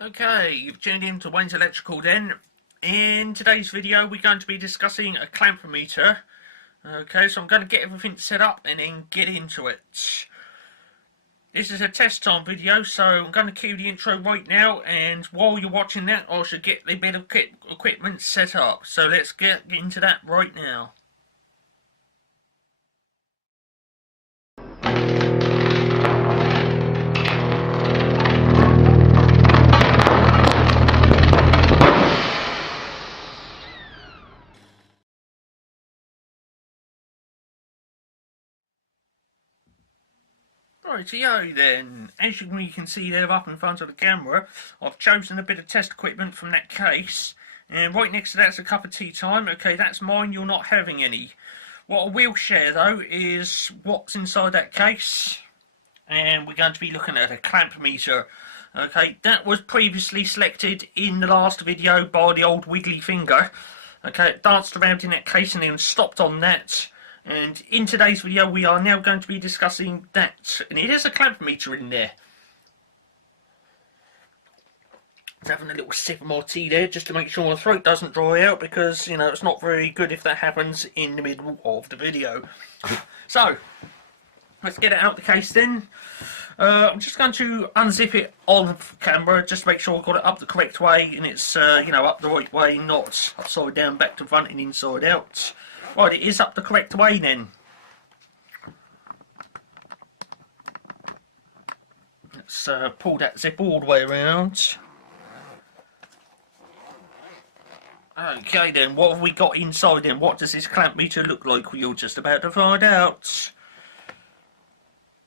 Okay, you've tuned in to Wayne's Electrical then. In today's video we're going to be discussing a clamper meter. Okay, so I'm going to get everything set up and then get into it. This is a test time video, so I'm going to cue the intro right now, and while you're watching that I should get the bit of equipment set up. So let's get into that right now. Rightio then, as you can see there up in front of the camera, I've chosen a bit of test equipment from that case, and right next to that's a cup of tea time. Okay, that's mine, you're not having any. What I will share though is what's inside that case, and we're going to be looking at a clamp meter. Okay, that was previously selected in the last video by the old wiggly finger. Okay, it danced around in that case and then stopped on that. And in today's video we are now going to be discussing that, and it is a clamp meter in there. I'm having a little sip of my tea there just to make sure my throat doesn't dry out, because you know it's not very good if that happens in the middle of the video. So let's get it out the case then. I'm just going to unzip it on camera just to make sure I've got it up the correct way, and it's you know, up the right way, not upside down, back to front and inside out. Right, it is up the correct way then. Let's pull that zip all the way around. Okay then, what have we got inside then? What does this clamp meter look like? We're just about to find out.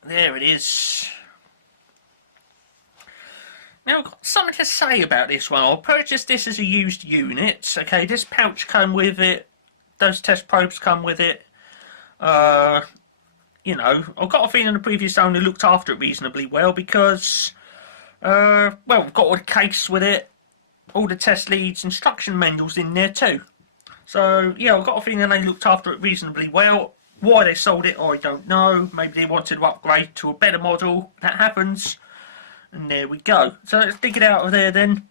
There it is. Now I've got something to say about this one. I purchased this as a used unit. Okay, this pouch came with it. Those test probes come with it. You know, I've got a feeling the previous owner looked after it reasonably well, because, well, we've got all the case with it, all the test leads, instruction manuals in there too. So, yeah, I've got a feeling they looked after it reasonably well. Why they sold it, I don't know. Maybe they wanted to upgrade to a better model. That happens. And there we go. So let's dig it out of there then.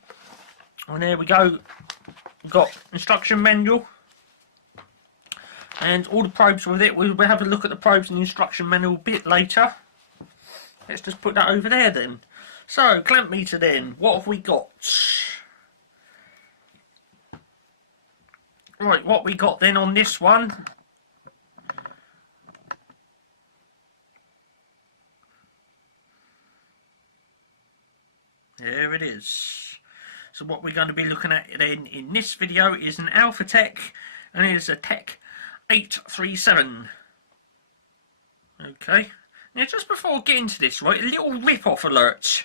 And there we go. We've got instruction manual. And all the probes with it. We'll have a look at the probes and the instruction manual a bit later. Let's just put that over there then. So, clamp meter then. What have we got? Right, what we got then on this one. There it is. So what we're going to be looking at then in this video is an Alphatek, and it is a Tek 837. Okay, now just before getting to this, right, a little rip-off alert.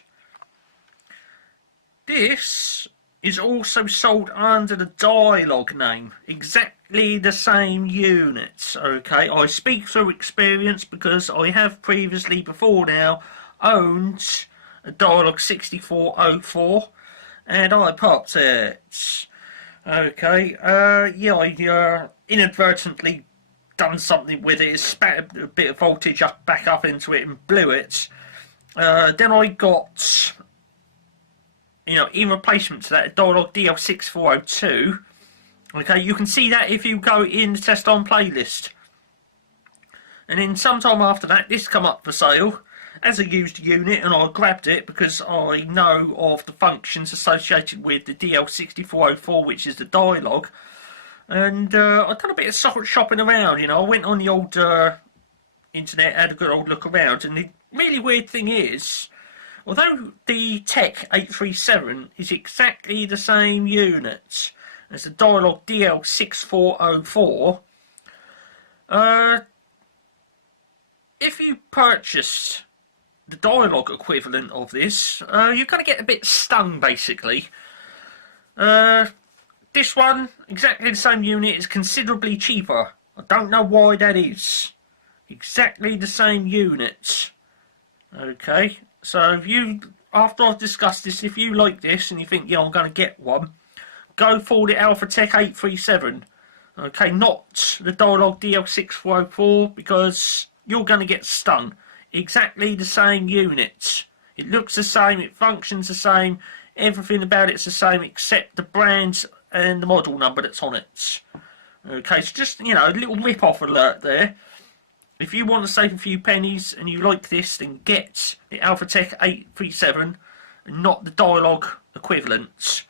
This is also sold under the Diode name, exactly the same unit. Okay, I speak through experience because I have previously, before now, owned a Diode 6404, and I popped it. Okay, yeah, I inadvertently done something with it, spat a bit of voltage back up into it and blew it. Then I got, you know, in replacement to that, a Diode DL6402. Okay, you can see that if you go in the test on playlist. And then sometime after that, this come up for sale as a used unit, and I grabbed it because I know of the functions associated with the DL6404, which is the dialogue. And I've done a bit of shopping around, you know. I went on the old internet, had a good old look around, and the really weird thing is, although the Tek 837 is exactly the same unit as the Dialogue DL6404, if you purchase the Dialogue equivalent of this, you're going to get a bit stung, basically. This one, exactly the same unit, is considerably cheaper. I don't know why that is. Exactly the same unit. Okay, so if you, after I've discussed this, if you like this and you think, yeah, I'm going to get one, go for the Alphatek 837. Okay, not the Dialogue DL6404, because you're going to get stung. Exactly the same unit. It looks the same, it functions the same, Everything about it's the same except the brand and the model number that's on it. Okay, so just, you know, a little rip-off alert there. If you want to save a few pennies and you like this, then get the Alphatek 837 and not the dialogue equivalent.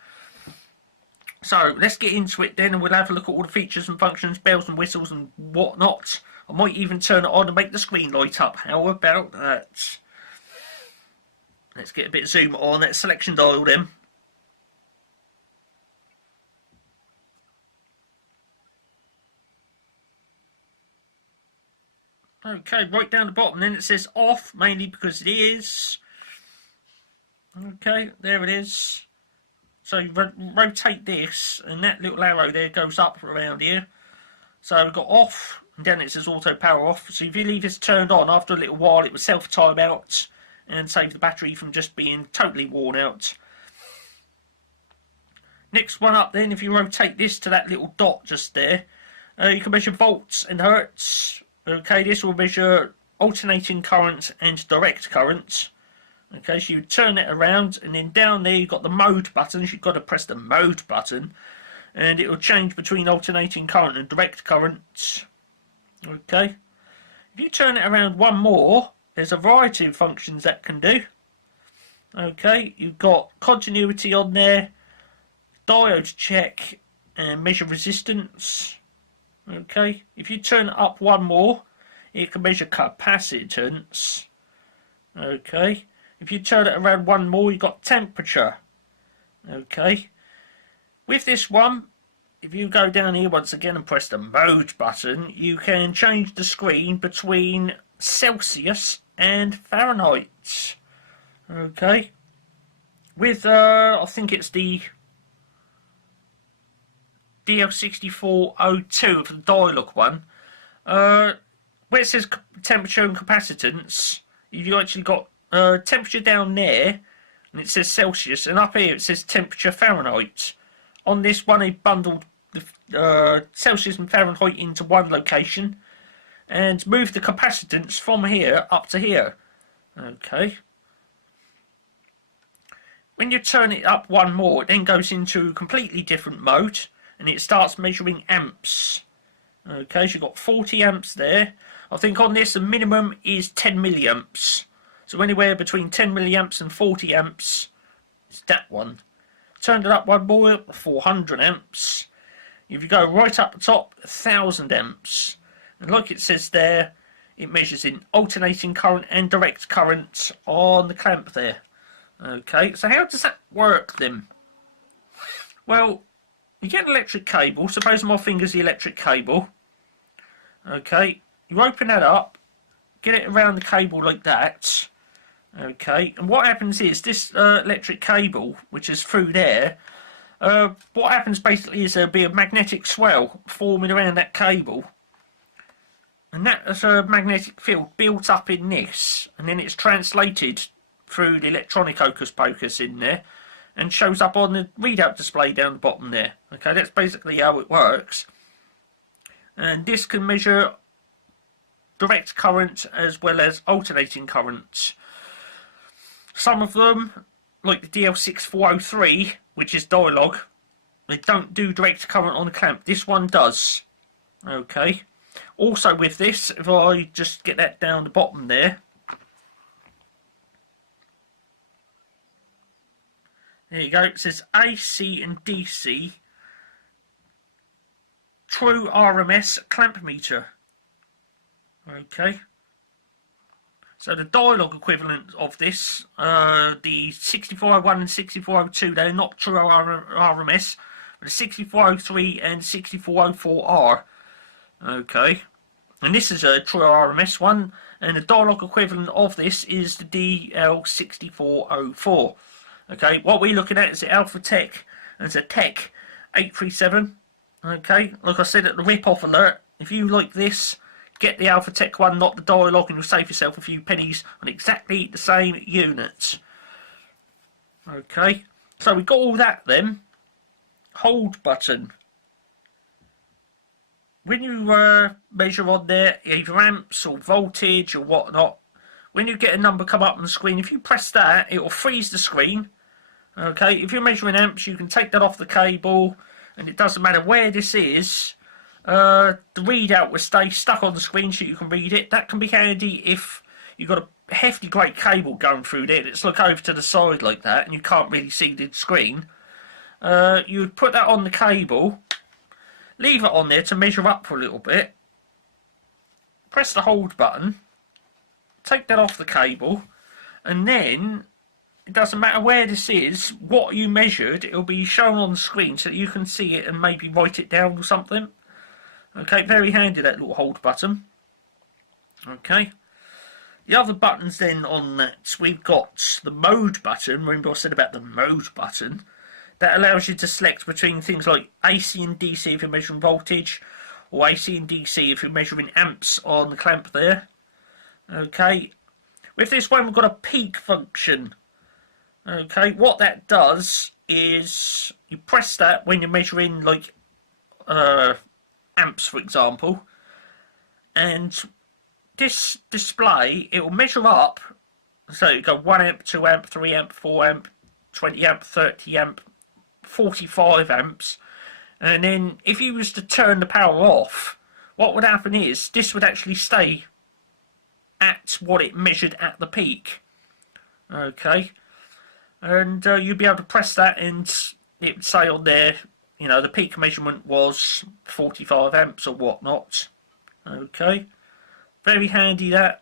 So let's get into it then, and we'll have a look at all the features and functions, bells and whistles and whatnot. I might even turn it on and make the screen light up. How about that? Let's get a bit of zoom on that selection dial then. Okay, right down the bottom then it says off, mainly because it is. Okay, there it is. So you rotate this, and that little arrow there goes up around here. So we've got off, and then it says auto power off. So if you leave this turned on, after a little while it will self-time out and save the battery from just being totally worn out. Next one up then, if you rotate this to that little dot just there, you can measure volts and hertz. Okay, this will measure alternating current and direct current. Okay, so you turn it around, and then down there you've got the mode buttons. You've got to press the mode button, and it will change between alternating current and direct current. Okay, if you turn it around one more, there's a variety of functions that can do. Okay, you've got continuity on there, diode check, and measure resistance. Okay, if you turn it up one more, it can measure capacitance. Okay, if you turn it around one more, you've got temperature. Okay, with this one, if you go down here once again and press the mode button, you can change the screen between Celsius and Fahrenheit. Okay, with I think it's the DL6402 for the dialogue one, where it says temperature and capacitance, you've actually got temperature down there, and it says Celsius, and up here it says temperature Fahrenheit. On this one, they bundled the Celsius and Fahrenheit into one location, and moved the capacitance from here up to here. Okay. When you turn it up one more, it then goes into a completely different mode, and it starts measuring amps. Okay, so you've got 40 amps there. I think on this the minimum is 10 milliamps. So anywhere between 10 milliamps and 40 amps is that one. Turned it up one more, 400 amps. If you go right up the top, 1000 amps. And like it says there, it measures in alternating current and direct current on the clamp there. Okay, so how does that work then? Well, you get an electric cable. Suppose my finger's the electric cable. Okay, you open that up, get it around the cable like that. Okay, and what happens is this electric cable, which is through there, what happens basically is there'll be a magnetic swell forming around that cable. And that's a magnetic field built up in this, and then it's translated through the electronic hocus pocus in there, and shows up on the readout display down the bottom there. Okay, that's basically how it works. And this can measure direct current as well as alternating current. Some of them, like the DL6403, which is dialogue, they don't do direct current on the clamp. This one does. Okay. Also with this, if I just get that down the bottom there, there you go, it says AC and DC True RMS clamp meter. Okay. So the dialogue equivalent of this, the 6401 and 6402, they're not True RMS, but the 6403 and 6404 are. Okay. And this is a True RMS one, and the dialogue equivalent of this is the DL6404. Okay, what we're looking at is the Alphatek, and it's a Tek 837. Okay, like I said at the rip-off alert, if you like this, get the Alphatek one, not the dialogue, and you'll save yourself a few pennies on exactly the same units. Okay, so we've got all that then. Hold button. When you measure on there, either amps or voltage or whatnot, when you get a number come up on the screen, if you press that, it will freeze the screen. Okay, if you're measuring amps, you can take that off the cable, and it doesn't matter where this is. The readout will stay stuck on the screen so you can read it. That can be handy if you've got a hefty great cable going through there that's look over to the side like that and you can't really see the screen. You would put that on the cable, leave it on there to measure up for a little bit, press the hold button, take that off the cable, and then it doesn't matter where this is, what you measured, it'll be shown on the screen so that you can see it and maybe write it down or something. Okay, very handy, that little hold button. Okay. The other buttons then on that, we've got the mode button. Remember I said about the mode button. That allows you to select between things like AC and DC if you're measuring voltage, or AC and DC if you're measuring amps on the clamp there. Okay. With this one, we've got a peak function. Okay, what that does is you press that when you're measuring like amps, for example, and this display, it will measure up, so you go 1 amp, 2 amp, 3 amp, 4 amp, 20 amp, 30 amp, 45 amps, and then if you was to turn the power off, what would happen is this would actually stay at what it measured at the peak. Okay, and you'd be able to press that and it would say on there, you know, the peak measurement was 45 amps or whatnot. Okay, very handy that.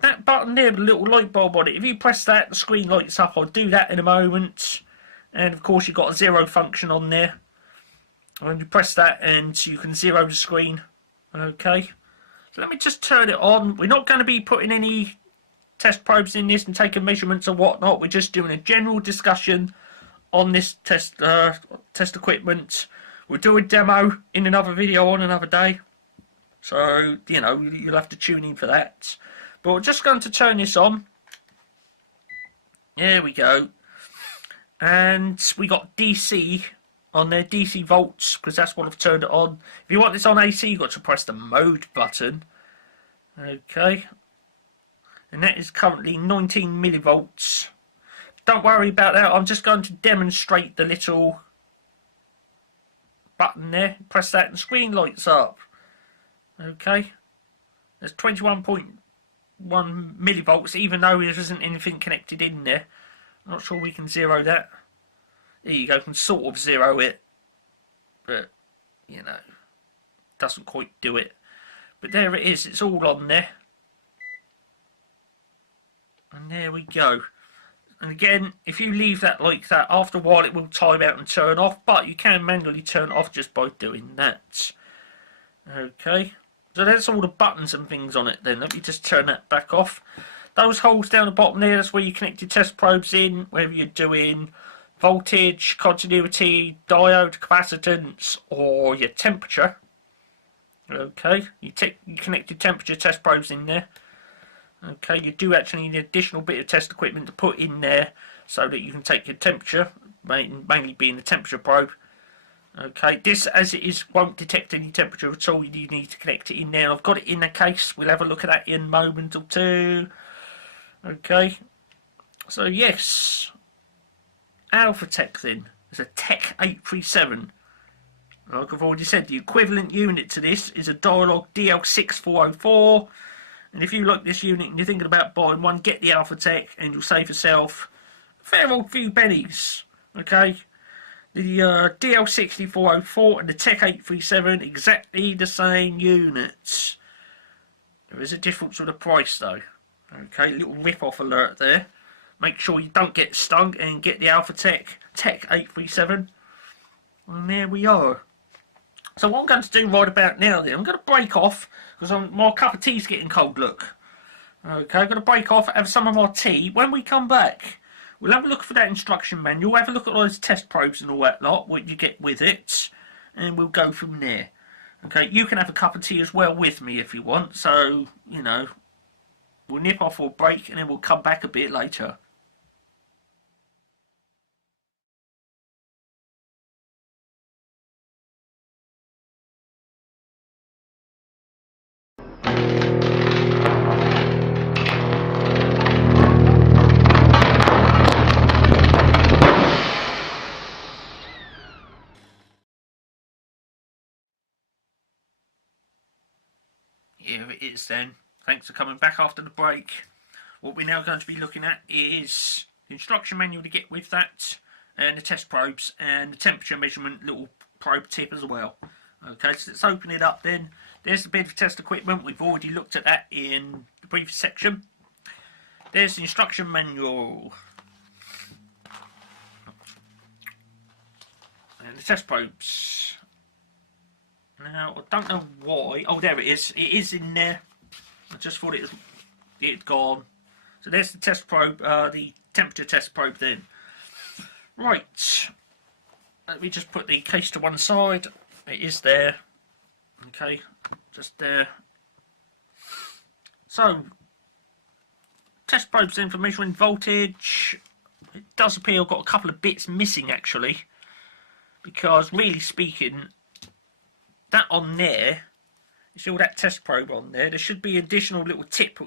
That button there with a little light bulb on it, if you press that, the screen lights up. I'll do that in a moment. And of course you've got a zero function on there. And you press that and you can zero the screen. Okay, so let me just turn it on. We're not going to be putting any test probes in this and taking measurements or whatnot. We're just doing a general discussion on this test equipment. We'll do a demo in another video on another day, so you know you'll have to tune in for that. But we're just going to turn this on. There we go, and we got DC on there, DC volts, because that's what I've turned it on. If you want this on AC, you've got to press the mode button. Okay, and that is currently 19 millivolts. Don't worry about that, I'm just going to demonstrate the little button there. Press that and the screen lights up. Okay, there's 21.1 millivolts, even though there isn't anything connected in there. I'm not sure we can zero that. There you go, can sort of zero it, but you know, doesn't quite do it. But there it is, it's all on there. And there we go. And again, if you leave that like that, after a while it will time out and turn off, but you can manually turn it off just by doing that. Okay, so that's all the buttons and things on it then. Let me just turn that back off. Those holes down the bottom there, that's where you connect your test probes in, whether you're doing voltage, continuity, diode, capacitance, or your temperature. Okay, you connect your temperature test probes in there. Okay, you do actually need an additional bit of test equipment to put in there so that you can take your temperature, mainly being the temperature probe. Okay, this as it is won't detect any temperature at all. You need to connect it in there. I've got it in the case. We'll have a look at that in a moment or two. Okay, so yes, Alphatek then. It's a Tek 837. Like I've already said, the equivalent unit to this is a Dialog DL6404. And if you like this unit and you're thinking about buying one, get the Alphatek and you'll save yourself a fair old few pennies. Okay, the DL6404 and the Tek 837, exactly the same units. There is a difference with the price though. Okay, little rip-off alert there. Make sure you don't get stung and get the Alphatek Tek 837. And there we are. So what I'm going to do right about now then, I'm going to break off, because my cup of tea's getting cold, look. Okay, I'm going to break off, have some of my tea. When we come back, we'll have a look for that instruction manual, have a look at all those test probes and all that lot, what you get with it, and we'll go from there. Okay, you can have a cup of tea as well with me if you want, so, you know, we'll nip off for a break and then we'll come back a bit later. it is then. Thanks for coming back after the break. What we're now going to be looking at is the instruction manual to get with that, and the test probes, and the temperature measurement little probe tip as well. Okay, so let's open it up then. There's the bit of test equipment. We've already looked at that in the previous section. There's the instruction manual. And the test probes. Now, I don't know why. Oh, there it is. It is in there. I just thought it had gone. So there's the test probe, the temperature test probe then. Right. Let me just put the case to one side. It is there. Okay, just there. So, test probes then for measuring voltage. It does appear I've got a couple of bits missing actually, because really speaking, that on there, you see all that test probe on there, there should be additional little tip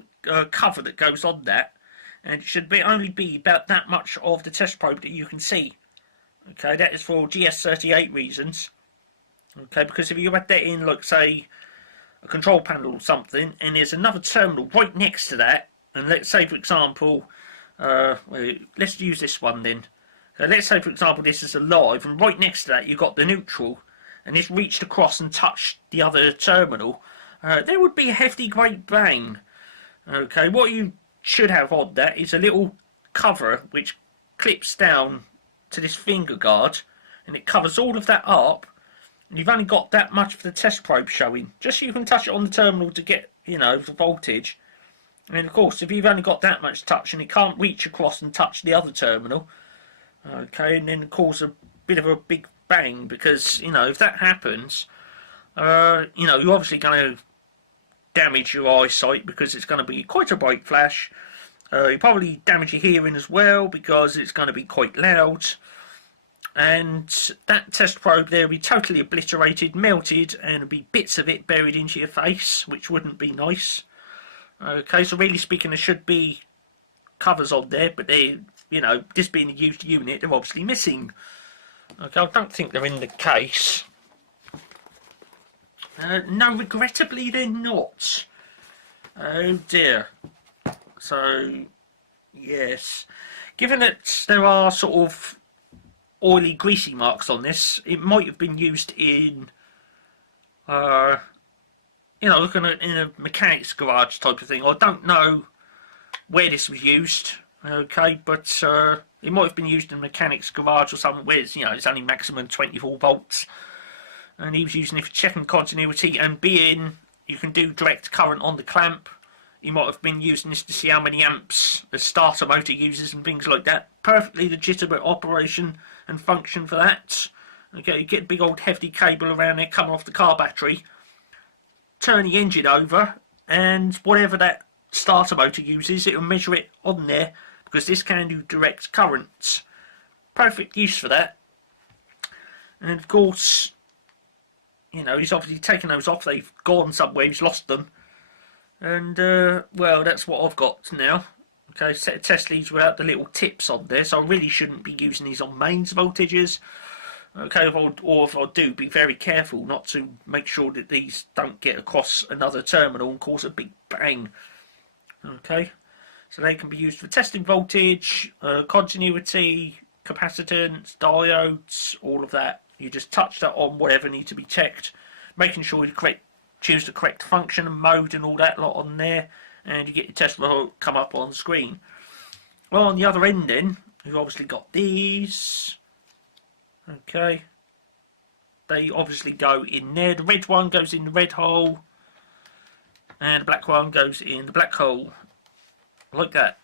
cover that goes on that, and it should only be about that much of the test probe that you can see. Okay, that is for GS38 reasons. Okay, because if you had that in, like say, a control panel or something, and there's another terminal right next to that, and let's say for example, let's use this one then. Let's say for example this is a live, and right next to that you've got the neutral, and this reached across and touched the other terminal, there would be a hefty great bang. Okay, what you should have on that is a little cover which clips down to this finger guard, and it covers all of that up, and you've only got that much of the test probe showing, just so you can touch it on the terminal to get, you know, the voltage. And of course, if you've only got that much touch and it can't reach across and touch the other terminal, okay, and then cause a bit of a big bang, because, you know, if that happens, you know, you're obviously going to damage your eyesight, because it's going to be quite a bright flash. You probably damage your hearing as well, because it's going to be quite loud. And that test probe there will be totally obliterated, melted, and there'll be bits of it buried into your face, which wouldn't be nice. Okay, so really speaking, there should be covers on there, but they, you know, this being a used unit, they're obviously missing. Okay, I don't think they're in the case. No, regrettably they're not. Oh dear. So, yes. Given that there are sort of oily, greasy marks on this, it might have been used in, you know, looking at in a mechanics garage type of thing. I don't know where this was used, okay, but it might have been used in a mechanics garage or something where it's, you know, it's only maximum 24 volts, and he was using it for checking continuity, and being you can do direct current on the clamp, he might have been using this to see how many amps the starter motor uses and things like that. Perfectly legitimate operation and function for that. Okay, you get a big old hefty cable around there coming off the car battery, turn the engine over, and whatever that starter motor uses, it'll measure it on there, because this can do direct currents. Perfect use for that. And of course, you know, he's obviously taken those off, they've gone somewhere, he's lost them. And, well, that's what I've got now. Okay, set of test leads without the little tips on there, so I really shouldn't be using these on mains voltages. Okay, if I do, be very careful not to make sure that these don't get across another terminal and cause a big bang. Okay, so they can be used for testing voltage, continuity, capacitance, diodes, all of that. You just touch that on whatever needs to be checked, making sure you choose the correct function and mode and all that lot on there, and you get your test result come up on screen. Well, on the other end then, you've obviously got these. Okay, they obviously go in there. The red one goes in the red hole, and the black one goes in the black hole, like that.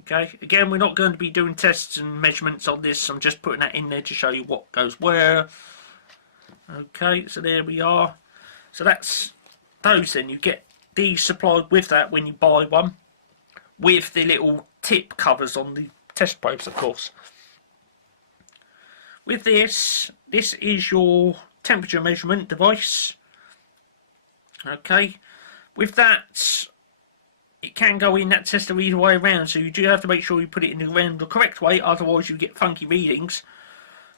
Okay, again, we're not going to be doing tests and measurements on this, I'm just putting that in there to show you what goes where. Okay, so there we are. So that's those then. You get these supplied with that when you buy one, with the little tip covers on the test probes, of course. With this is your temperature measurement device. Okay, with that, it can go in that tester either way around, so you do have to make sure you put it in the correct way, otherwise you get funky readings.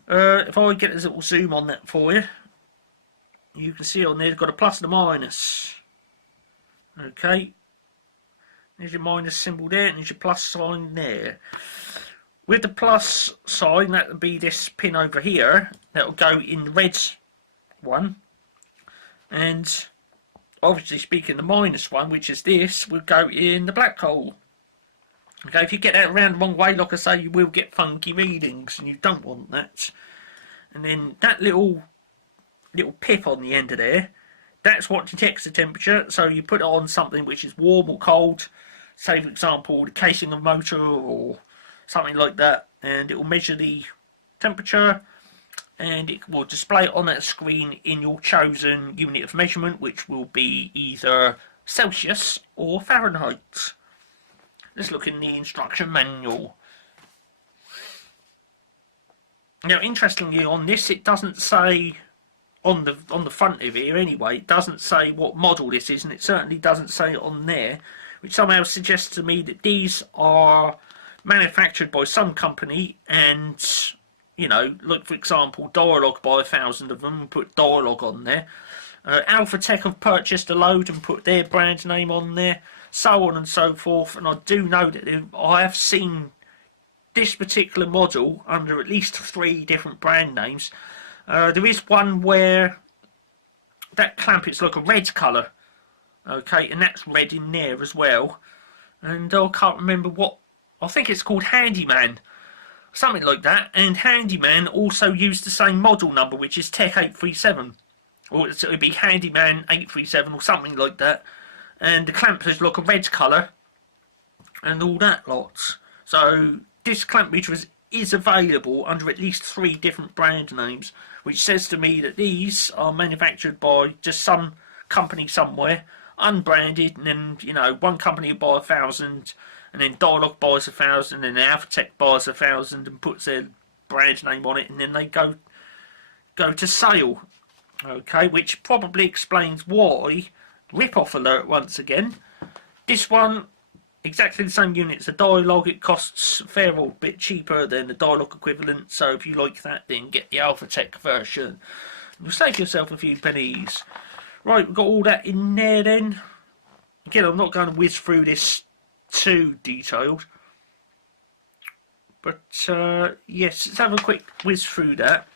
If I get a little zoom on that for you, you can see on there it's got a plus and a minus. Okay, there's your minus symbol there, and there's your plus sign there. With the plus sign, that would be this pin over here. That will go in the red one, and obviously speaking, the minus one, which is this, will go in the black hole. Okay, if you get that around the wrong way, like I say, you will get funky readings, and you don't want that. And then that little pip on the end of there, that's what detects the temperature. So you put it on something which is warm or cold, say for example the casing of a motor or something like that, and it will measure the temperature, and it will display it on that screen in your chosen unit of measurement, which will be either Celsius or Fahrenheit. Let's look in the instruction manual. Now, interestingly, on this, it doesn't say on the front of here anyway. It doesn't say what model this is, and it certainly doesn't say it on there, which somehow suggests to me that these are manufactured by some company, and you know, look for example, Dialog buy 1,000 of them and put Dialog on there. Alphatek have purchased a load and put their brand name on there, so on and so forth. And I do know that I have seen this particular model under at least 3 different brand names. There is one where that clamp is like a red colour, okay, and that's red in there as well. And I can't remember what, I think it's called Handyman, something like that. And Handyman also used the same model number, which is Tek 837. Or it would be Handyman 837 or something like that. And the clamp is like a red colour and all that lot. So this clamp meter is available under at least 3 different brand names, which says to me that these are manufactured by just some company somewhere, unbranded, and then, you know, one company will buy 1,000, and then Dialog buys 1,000, and then Alphatek buys 1,000 and puts their brand name on it, and then they go to sale. Okay, which probably explains why, rip-off alert once again, this one, exactly the same unit as a Dialog, it costs a fair old bit cheaper than the Dialog equivalent, so if you like that, then get the Alphatek version. You'll save yourself a few pennies. Right, we've got all that in there then. Again, I'm not going to whiz through this too detailed, but yes, let's have a quick whiz through that,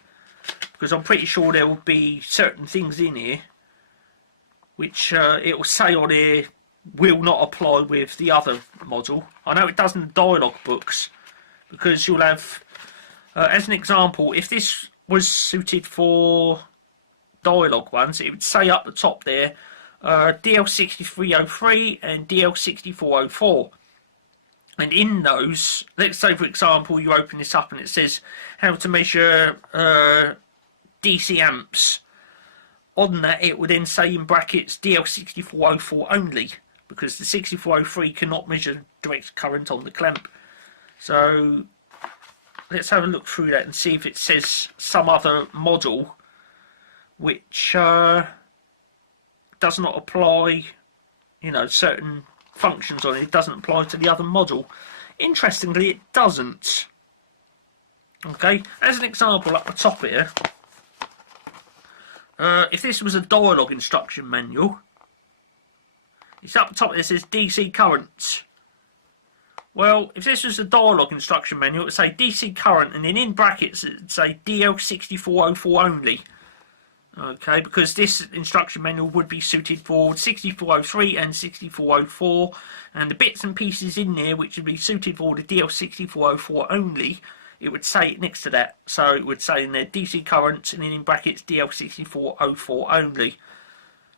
because I'm pretty sure there will be certain things in here which it will say on here will not apply with the other model. I know it does in the Dialog books, because you'll have, as an example, if this was suited for Dialog ones, it would say up the top there DL6303 and DL6404. And in those, let's say for example you open this up and it says how to measure DC amps. On that it would then say in brackets DL6404 only, because the 6403 cannot measure direct current on the clamp. So let's have a look through that and see if it says some other model which does not apply, you know, certain functions on it. It doesn't apply to the other model. Interestingly, it doesn't. Okay, as an example up the top here, if this was a Dialog instruction manual, it's up the top, it says DC current. Well, if this was a Dialog instruction manual, it would say DC current, and then in brackets it would say DL6404 only. Okay, because this instruction manual would be suited for 6403 and 6404, and the bits and pieces in there which would be suited for the DL6404 only, it would say it next to that. So it would say in there DC current, and then in brackets DL6404 only.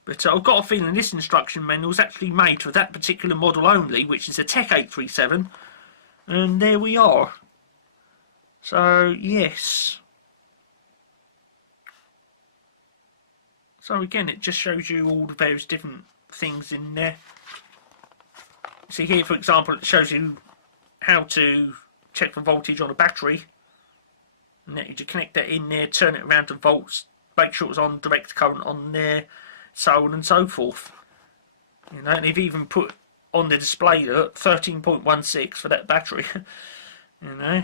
But I've got a feeling this instruction manual is actually made for that particular model only, which is a Tek 837, and there we are. So yes. So again, it just shows you all the various different things in there. See here, for example, it shows you how to check the voltage on a battery. And then you just connect that in there, turn it around to volts, make sure it's on direct current on there, so on and so forth. You know, and they've even put on the display 13.16 for that battery. You know.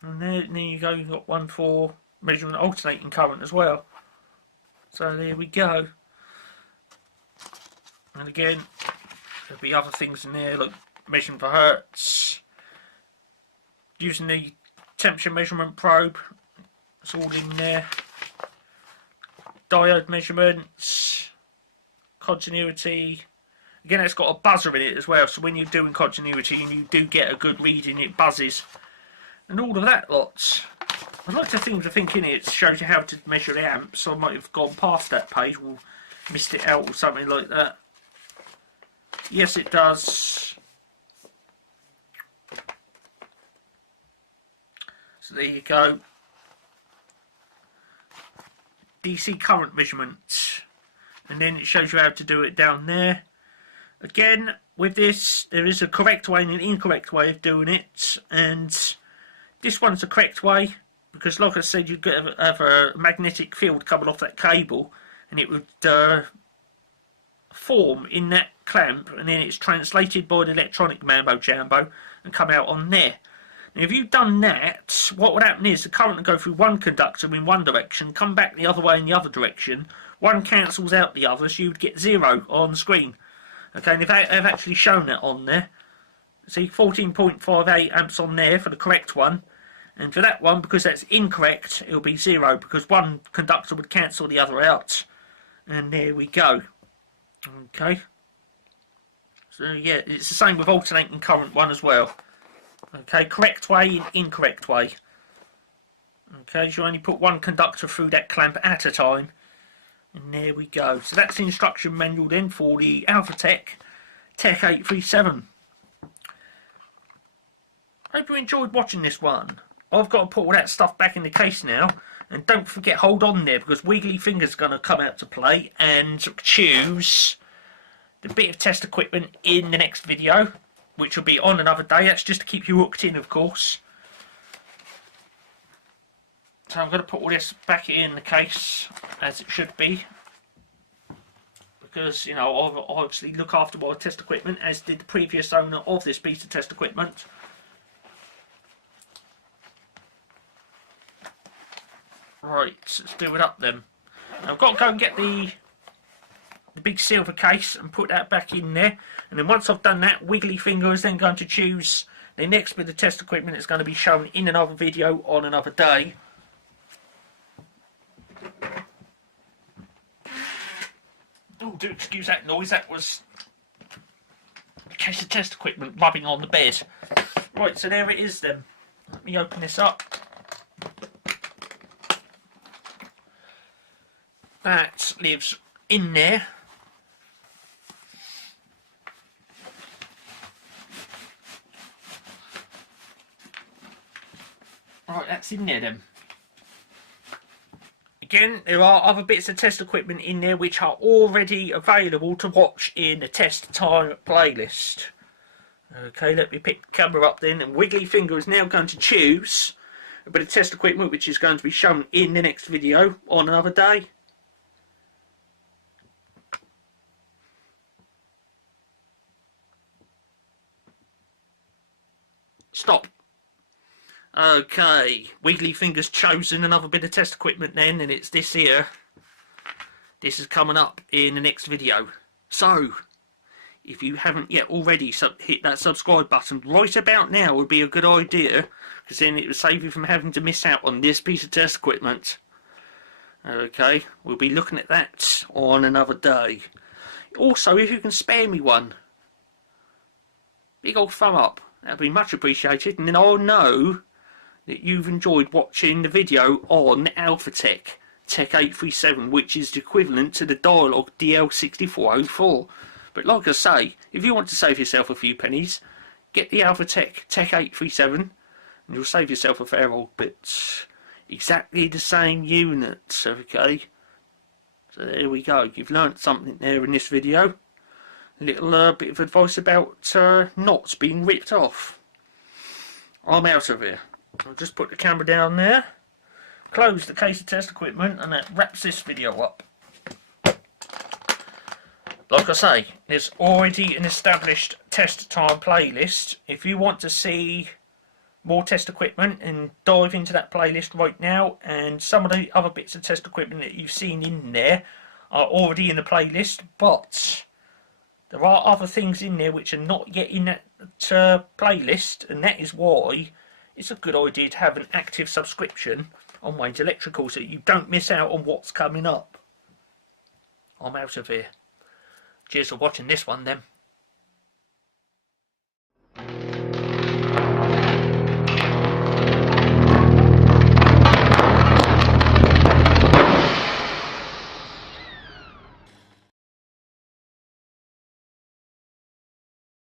And there you go, you've got one for measuring alternating current as well. So there we go. And again, there'll be other things in there like measuring for Hertz, using the temperature measurement probe, it's all in there. Diode measurements, continuity. Again, it's got a buzzer in it as well, so when you're doing continuity and you do get a good reading, it buzzes. And all of that lots. I'd like to think in it shows you how to measure the amps. I might have gone past that page, or missed it out or something like that. Yes, it does. So there you go. DC current measurements. And then it shows you how to do it down there. Again, with this, there is a correct way and an incorrect way of doing it. And this one's the correct way, because like I said, you'd have a magnetic field coming off that cable, and it would form in that clamp, and then it's translated by the electronic mambo jambo and come out on there. Now, if you've done that, what would happen is the current would go through one conductor in one direction, come back the other way in the other direction. One cancels out the other, so you'd get 0 on the screen. Okay, and I've actually shown that on there. See, 14.58 amps on there for the correct one. And for that one, because that's incorrect, it'll be 0, because one conductor would cancel the other out. And there we go. Okay. So yeah, it's the same with alternating current one as well. Okay, correct way and incorrect way. Okay, so you only put one conductor through that clamp at a time. And there we go. So that's the instruction manual then for the Alphatek Tek 837. Hope you enjoyed watching this one. I've got to put all that stuff back in the case now. And don't forget, hold on there, because Wiggly Finger's going to come out to play and choose the bit of test equipment in the next video, which will be on another day. That's just to keep you hooked in, of course. So I'm going to put all this back in the case as it should be, because, you know, I obviously look after my test equipment, as did the previous owner of this piece of test equipment. Right, so let's do it up then. Now I've got to go and get the big silver case and put that back in there, and then once I've done that, Wiggly Finger is then going to choose the next bit of test equipment that's going to be shown in another video on another day. Oh, do excuse that noise, that was a case of test equipment rubbing on the bed. Right, so there it is then. Let me open this up. That lives in there. Right, that's in there then. Again, there are other bits of test equipment in there which are already available to watch in the test time playlist. Okay, let me pick the camera up then, and Wiggly Finger is now going to choose a bit of test equipment which is going to be shown in the next video on another day. Stop. Okay, Wiggly Finger's chosen another bit of test equipment then, and it's this here. This is coming up in the next video. So, if you haven't yet already hit that subscribe button right about now would be a good idea, because then it will save you from having to miss out on this piece of test equipment. Okay, we'll be looking at that on another day. Also, if you can spare me one, big old thumb up, that'd be much appreciated, and then I'll know that you've enjoyed watching the video on Alphatek Tek 837, which is the equivalent to the Dialog DL6404. But like I say, if you want to save yourself a few pennies, get the Alphatek Tek 837 and you'll save yourself a fair old bit. Exactly the same units, okay? So there we go, you've learnt something there in this video. A little bit of advice about knots being ripped off. I'm out of here. I'll just put the camera down there, close the case of test equipment, and that wraps this video up. Like I say, there's already an established test time playlist. If you want to see more test equipment, and dive into that playlist right now, and some of the other bits of test equipment that you've seen in there are already in the playlist, but There are other things in there which are not yet in that playlist, and that is why it's a good idea to have an active subscription on Wayne's Electrical so you don't miss out on what's coming up. I'm out of here. Cheers for watching this one then.